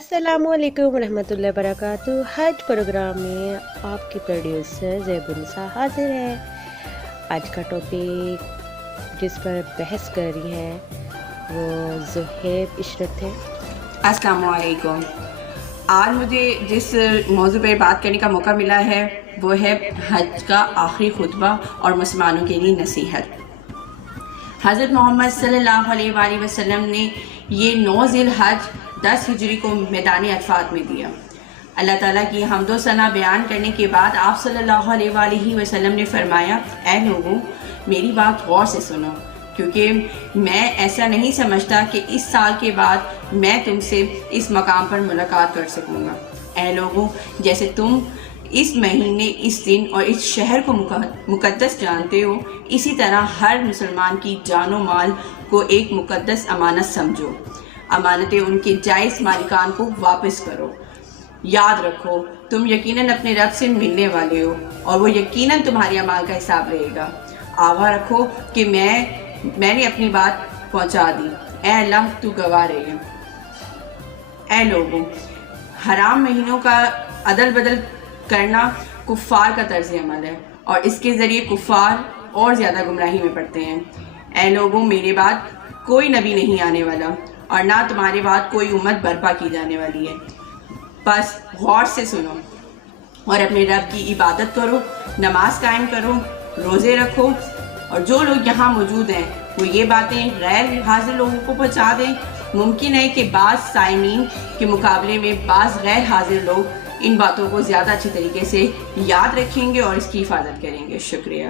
السلام علیکم ورحمۃ اللہ وبرکاتہ۔ حج پروگرام میں آپ کی پروڈیوسر زیب النساء حاضر ہے۔ آج کا ٹاپک جس پر بحث کر رہی ہیں وہ زہیب عشرت ہے۔ السلام علیکم۔ آج مجھے جس موضوع پر بات کرنے کا موقع ملا ہے وہ ہے حج کا آخری خطبہ اور مسلمانوں کے لیے نصیحت۔ حضرت محمد صلی اللہ علیہ وآلہ وسلم نے یہ 9 ذی الحج 10 ہجری کو میدان عرفات میں دیا۔ اللہ تعالیٰ کی حمد و ثنا بیان کرنے کے بعد آپ صلی اللہ علیہ وآلہ وسلم نے فرمایا، اے لوگوں میری بات غور سے سنو، کیونکہ میں ایسا نہیں سمجھتا کہ اس سال کے بعد میں تم سے اس مقام پر ملاقات کر سکوں گا۔ اے لوگوں جیسے تم اس مہینے، اس دن اور اس شہر کو مقدس جانتے ہو، اسی طرح ہر مسلمان کی جان و مال کو ایک مقدس امانت سمجھو۔ امانتیں ان کے جائز مالکان کو واپس کرو۔ یاد رکھو تم یقیناً اپنے رب سے ملنے والے ہو اور وہ یقیناً تمہارے اعمال کا حساب لے گا۔ آگاہ رکھو کہ میں نے اپنی بات پہنچا دی، اے اللہ تو گواہ رہے۔ اے لوگوں حرام مہینوں کا عدل بدل کرنا کفار کا طرز عمل ہے اور اس کے ذریعے کفار اور زیادہ گمراہی میں پڑتے ہیں۔ اے لوگوں میرے بعد کوئی نبی نہیں آنے والا اور نہ تمہارے بعد کوئی امت برپا کی جانے والی ہے، بس غور سے سنو اور اپنے رب کی عبادت کرو، نماز قائم کرو، روزے رکھو، اور جو لوگ یہاں موجود ہیں وہ یہ باتیں غیر حاضر لوگوں کو پہنچا دیں۔ ممکن ہے کہ بعض سائمین کے مقابلے میں بعض غیر حاضر لوگ ان باتوں کو زیادہ اچھی طریقے سے یاد رکھیں گے اور اس کی حفاظت کریں گے۔ شکریہ۔